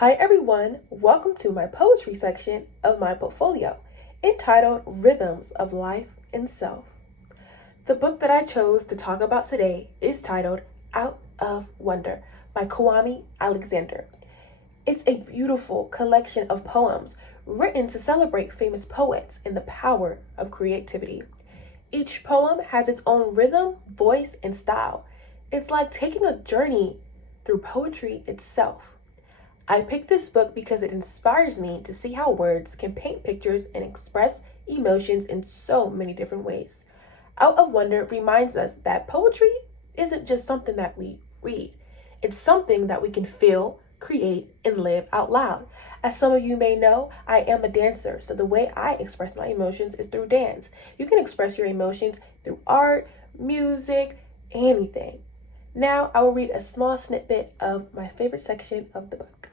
Hi everyone, welcome to my poetry section of my portfolio, entitled Rhythms of Life and Self. The book that I chose to talk about today is titled Out of Wonder by Kwame Alexander. It's a beautiful collection of poems written to celebrate famous poets and the power of creativity. Each poem has its own rhythm, voice, and style. It's like taking a journey through poetry itself. I picked this book because it inspires me to see how words can paint pictures and express emotions in so many different ways. Out of Wonder reminds us that poetry isn't just something that we read, it's something that we can feel, create, and live out loud. As some of you may know, I am a dancer, so the way I express my emotions is through dance. You can express your emotions through art, music, anything. Now I will read a small snippet of my favorite section of the book.